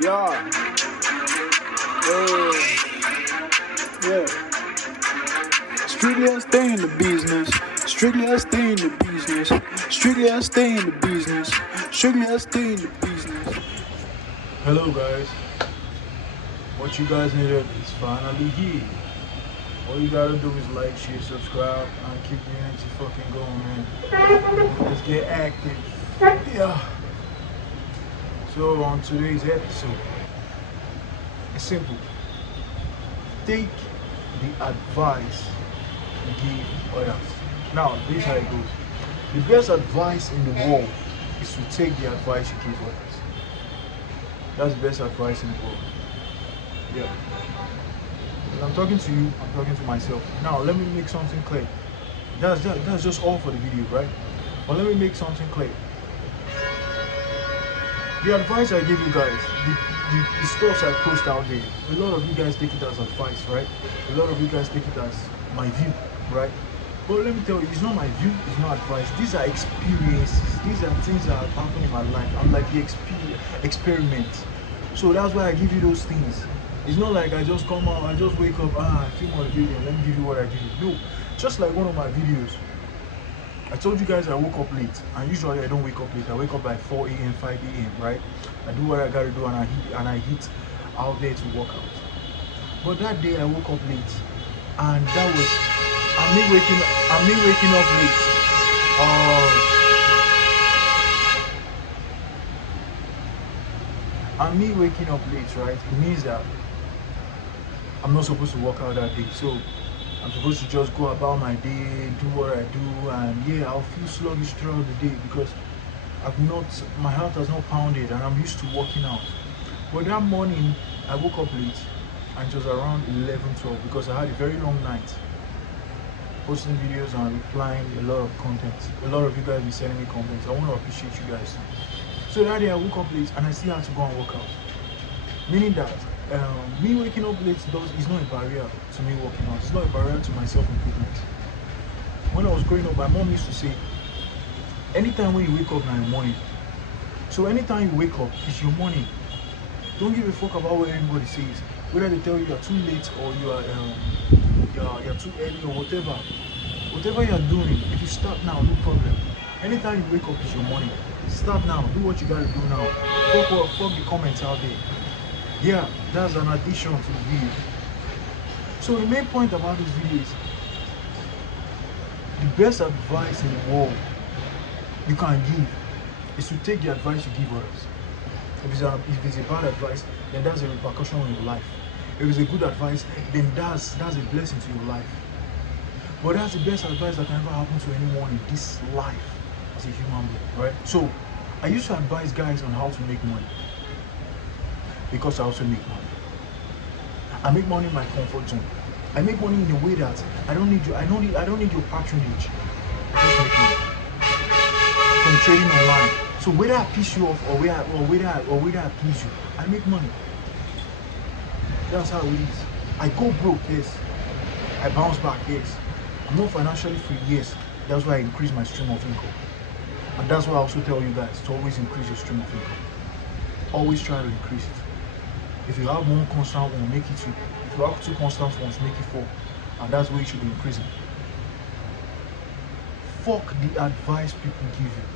Yeah. Yeah. Strictly I stay in the business. Strictly I stay in the business. Strictly I stay in the business. Strictly I stay in the business. Hello guys. What you guys needed is finally here. All you gotta do is like, share, subscribe, and keep the energy fucking going, man. Let's get active. Yeah. So on today's episode, it's simple. Take the advice you give others. Now, this is how it goes. The best advice in the world is to take the advice you give others. That's the best advice in the world. Yeah. When I'm talking to you, I'm talking to myself. Now, let me make something clear. That's just all for the video, right? But let me make something clear. The advice I give you guys, the stuff I post out there, a lot of you guys take it as advice, right? A lot of you guys take it as my view, right? But let me tell you, it's not my view, it's not advice. These are experiences. These are things that have happened in my life. I'm like the experiment. So that's why I give you those things. It's not like I just come out, I just wake up, I feel motivated, let me give you what I give you. No, just like one of my videos. I told you guys I woke up late, and usually I don't wake up late. I wake up by 4 a.m., 5 a.m., right? I do what I gotta do, and I hit out there to work out. But that day I woke up late, and that was I'm me waking up late. I'm me waking up late, right? It means that I'm not supposed to work out that day. So I'm supposed to just go about my day, do what I do, and yeah, I'll feel sluggish throughout the day because my heart has not pounded and I'm used to working out. But that morning, I woke up late and it was around 11, 12 because I had a very long night posting videos and replying a lot of content. A lot of you guys be sending me comments. I want to appreciate you guys too. So that day I woke up late and I still had to go and work out. Meaning that me waking up late is not a barrier to me working out. It's not a barrier to my self-improvement. When I was growing up, my mom used to say, anytime when you wake up in the morning, so anytime you wake up, it's your morning. Don't give a fuck about what anybody says. Whether they tell you you're too late or you're too early or whatever. Whatever you're doing, if you start now, no problem. Anytime you wake up, it's your morning. Start now. Do what you gotta do now. Fuck the comments out there. Yeah, that's an addition to the video. So the main point about this video is the best advice in the world you can give is to take the advice you give others. If it's a bad advice, then that's a repercussion on your life. If it's a good advice, then that's a blessing to your life. But that's the best advice that can ever happen to anyone in this life as a human being, right? So I used to advise guys on how to make money. Because I also make money. I make money in my comfort zone. I make money in a way that I don't need your patronage. I just make money from trading online. So whether I piss you off or whether I please you, I make money. That's how it is. I go broke, yes. I bounce back, yes. I'm not financially free, yes. That's why I increase my stream of income. And that's why I also tell you guys to always increase your stream of income. Always try to increase it. If you have one constant one, make it two. If you have two constant ones, make it four. And that's where you should be increasing. Fuck the advice people give you.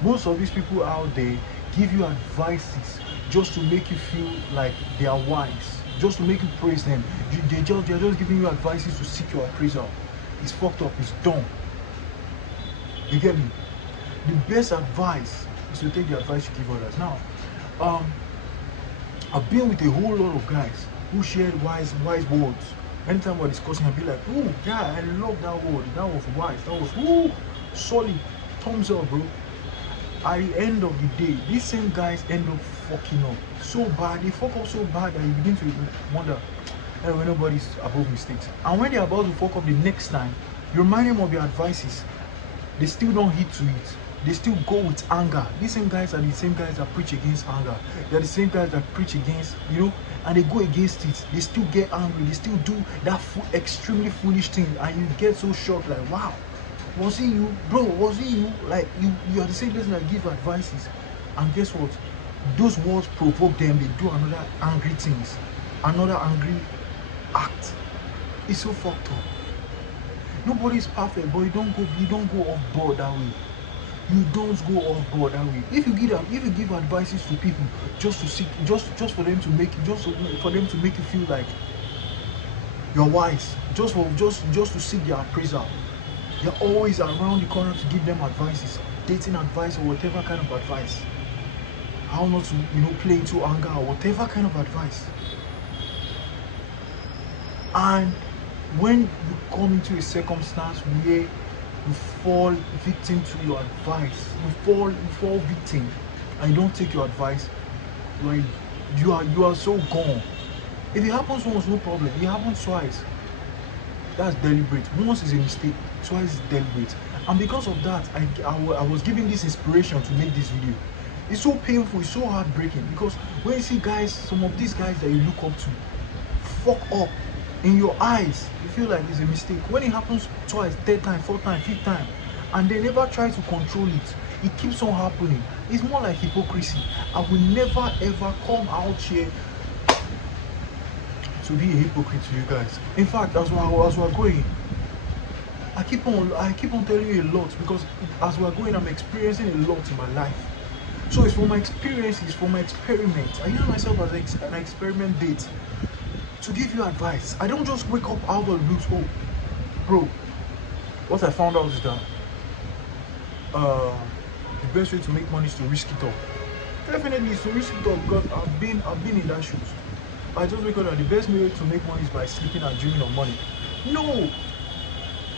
Most of these people out there give you advices just to make you feel like they are wise, just to make you praise them. They're just giving you advices to seek your appraisal. It's fucked up, it's dumb. You get me? The best advice is to take the advice you give others. Now, I've been with a whole lot of guys who shared wise words. Anytime we're discussing, I'll be like, oh, yeah, I love that word. That was wise. That was, solid. Thumbs up, bro. At the end of the day, these same guys end up fucking up so bad. They fuck up so bad that you begin to wonder, anyway, nobody's above mistakes. And when they're about to fuck up the next time, you remind them of your advices. They still don't hit to it. They still go with anger. These same guys are the same guys that preach against anger. They're the same guys that preach against, and they go against it. They still get angry. They still do that extremely foolish thing, and you get so shocked, like, wow, was it you, bro? Was it you? Like you are the same person that give advices, and guess what? those words provoke them, they do another angry things, another angry act. It's so fucked up. Nobody is perfect, but you don't go off board that way. You don't go off board that way. If you give advices to people just for them to make you feel like you're wise, just to seek their appraisal, you're always around the corner to give them advices, dating advice or whatever kind of advice, how not to play into anger or whatever kind of advice. And when you come into a circumstance where you fall victim to your advice, you fall victim, and you don't take your advice, like you are so gone. If it happens once, no problem. If it happens twice, that's deliberate. Once is a mistake, twice is deliberate. And because of that, I was given this inspiration to make this video. It's so painful, it's so heartbreaking, because when you see guys, some of these guys that you look up to fuck up in your eyes, you feel like it's a mistake. When it happens twice, third time, fourth time, fifth time, and they never try to control it, it keeps on happening. It's more like hypocrisy. I will never ever come out here to be a hypocrite to you guys. In fact, as we're going, I keep on telling you a lot, because as we're going, I'm experiencing a lot in my life. So it's from my experiences, from my experiment. I use myself as an experiment bait to give you advice. I don't just wake up out of the blue. Oh, bro, what I found out is that the best way to make money is to risk it all. Definitely, it's to risk it all, because I've been in that shoes. I just wake up that the best way to make money is by sleeping and dreaming of money. No,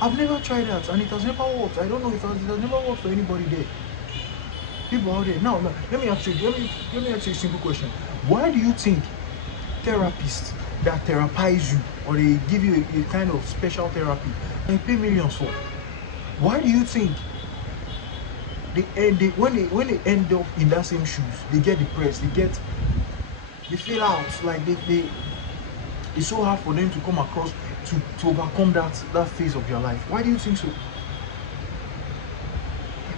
I've never tried that, and it has never worked. I don't know if it has never worked for anybody there. People out there. Now, let me ask you a simple question. Why do you think therapists that therapize you, or they give you a kind of special therapy, they pay millions for? Why do you think when they end up in that same shoes, they get depressed, they feel out, like it's so hard for them to come across to overcome that phase of their life? Why do you think so?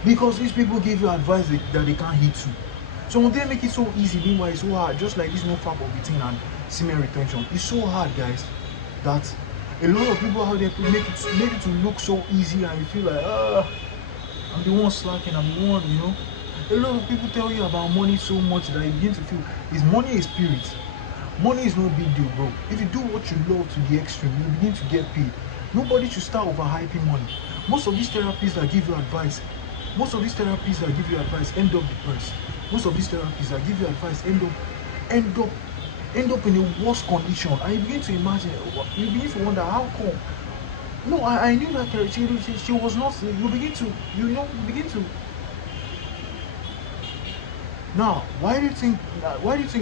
Because these people give you advice that they can't hit to. Some of them make it so easy, meanwhile it's so hard. Just like this no fap of between and semen retention. It's so hard, guys, that a lot of people out there make it to look so easy, and you feel like, I'm the one slacking, I'm the one, A lot of people tell you about money so much that you begin to feel, is money a spirit? Money is no big deal, bro. If you do what you love to the extreme, you begin to get paid. Nobody should start overhyping money. Most of these therapists that give you advice end up depressed. Most of these therapists that give you advice end up in a worse condition, and you begin to imagine, you begin to wonder, how come? No, I knew that she was not. You begin to. Now, why do you think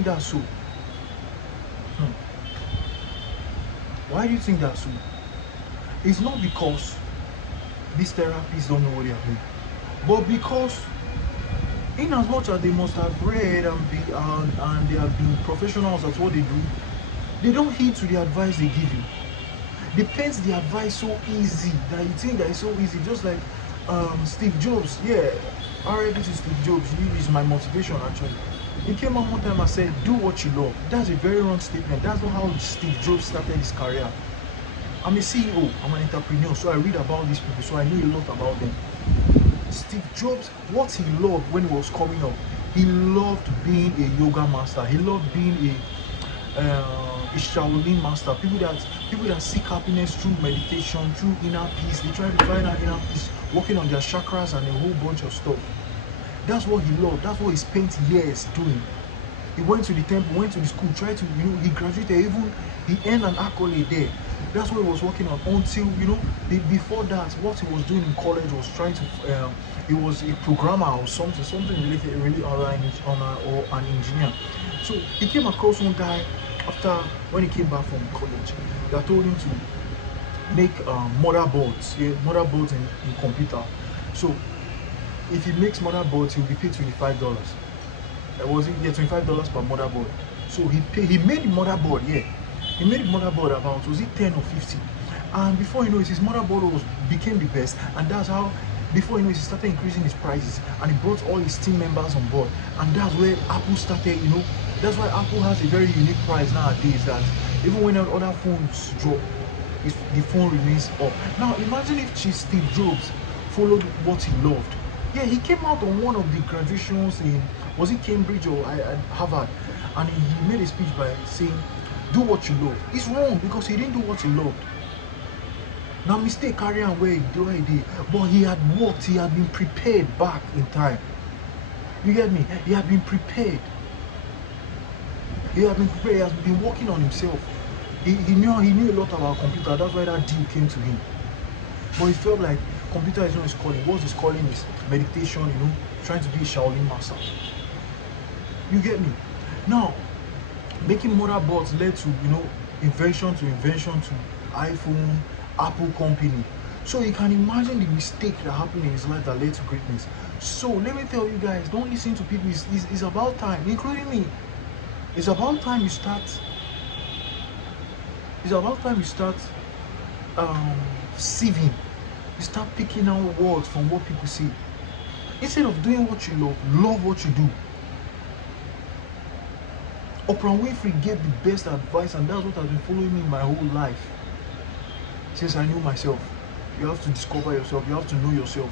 that's so? Why do you think that's so? It's not because these therapists don't know what they are doing, but because, in as much as they must have read and they have been professionals at what they do, they don't heed to the advice they give you. They paint the advice so easy that you think that it's so easy. Just like Steve Jobs. Yeah, RIP to Steve Jobs. He is my motivation, actually. He came out one time and said, do what you love. That's a very wrong statement. That's not how Steve Jobs started his career. I'm a CEO, I'm an entrepreneur, so I read about these people, so I know a lot about them. Steve Jobs, what he loved when he was coming up, he loved being a yoga master. He loved being a Shaolin master. People that seek happiness through meditation, through inner peace. They try to find that inner peace, working on their chakras and a whole bunch of stuff. That's what he loved. That's what he spent years doing. He went to the temple, went to the school, tried to, he graduated, even he earned an accolade there. That's what he was working on until, before that, what he was doing in college was trying to, he was a programmer or something related, really or an engineer. So he came across one guy after, when he came back from college, that told him to make motherboards in computer. So if he makes motherboards, he'll be paid $25. Was it $25 per motherboard? So he made the motherboard, yeah. He made the motherboard about, was it 10 or 50? And before you know it, his motherboard became the best, and that's how Before you know it, he started increasing his prices, and he brought all his team members on board. And that's where Apple started, that's why Apple has a very unique price nowadays, that even when other phones drop, the phone remains up. Now imagine if Steve Jobs followed what he loved. Yeah, he came out on one of the graduations in, was it Cambridge or Harvard, and he made a speech by saying, do what you love. It's wrong because he didn't do what he loved. Now mistake carry on where he did, but he had worked, he had been prepared back in time. You get me? He had been prepared. He had been working on himself. He knew a lot about computer. That's why that deal came to him. But he felt like computer is not his calling. What his calling is meditation, trying to be a Shaolin master. You get me? Now, making motherboards led to, invention to iPhone, Apple company. So you can imagine the mistake that happened in his life that led to greatness. So let me tell you guys, don't listen to people. It's about time, including me. It's about time you start. It's about time you start sieving. You start picking out words from what people say. Instead of doing what you love what you do. Oprah Winfrey gave the best advice, and that's what has been following me my whole life. Since I knew myself. You have to discover yourself. You have to know yourself.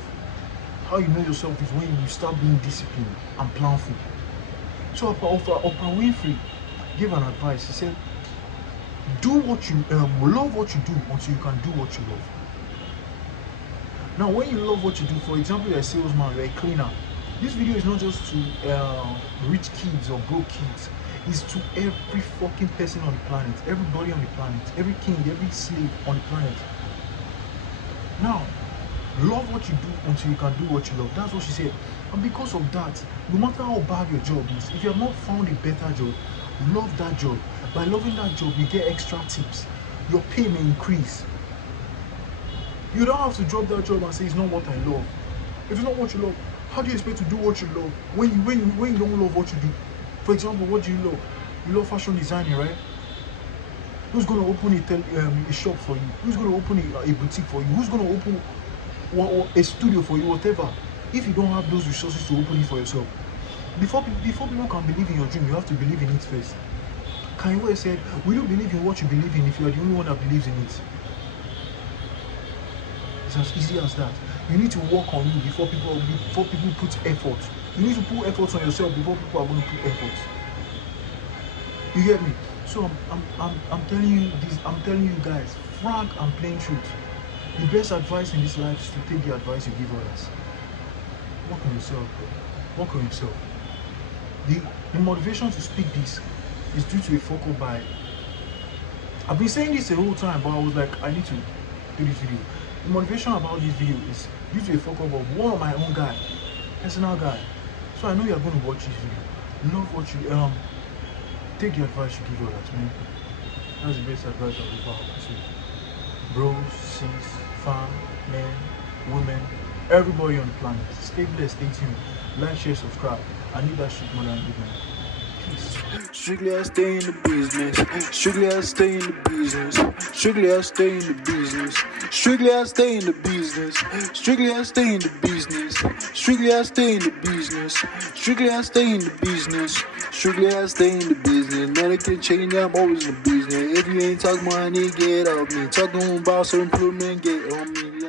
How you know yourself is when you start being disciplined and planful. So Oprah Winfrey gave an advice. He said, do what you love what you do until you can do what you love. Now when you love what you do, for example, you're a salesman, you're a cleaner, this video is not just to rich kids or broke kids. It's to every fucking person on the planet, everybody on the planet, every king, every slave on the planet. Now, love what you do until you can do what you love. That's what she said. And because of that, no matter how bad your job is, if you have not found a better job, love that job. By loving that job, you get extra tips. Your pay may increase. You don't have to drop that job and say it's not what I love. If it's not what you love, how do you expect to do what you love when you don't love what you do? For example, what do you love? You love fashion designing, right? Who's going to open a shop for you? Who's going to open a boutique for you? Who's going to open a studio for you, whatever? If you don't have those resources to open it for yourself, before people can believe in your dream, you have to believe in it first. Kanye West said, we don't believe in what you believe in if you are the only one that believes in it. It's as easy as that. You need to work on you before people put effort. You need to put effort on yourself before people are going to put effort. You get me? So I'm telling you this. I'm telling you guys, frank and plain truth. The best advice in this life is to take the advice you give others. Work on yourself, bro. Work on yourself. The motivation to speak this is due to a focal by. I've been saying this the whole time, but I was like, I need to do this video. The motivation about this video is due to a focal of one of my own guy, personal guy. So I know you're going to watch this video. Love what you take the advice you give others, man. That's the best advice I've ever had to bros, sis, fam, men, women, everybody on the planet. Stay blessed, stay tuned. Like, share, subscribe. I need that shit more than you, man. Peace. Strictly I stay in the business. Strictly I stay in the business. Strictly I stay in the business. Strictly I stay in the business. Strictly I stay in the business. Strictly I stay in the business. Strictly I stay in the business. Strictly I stay in the business. Nothing can change, I'm always in the business. If you ain't talking money, get off me. Talking about some improvement, get on me.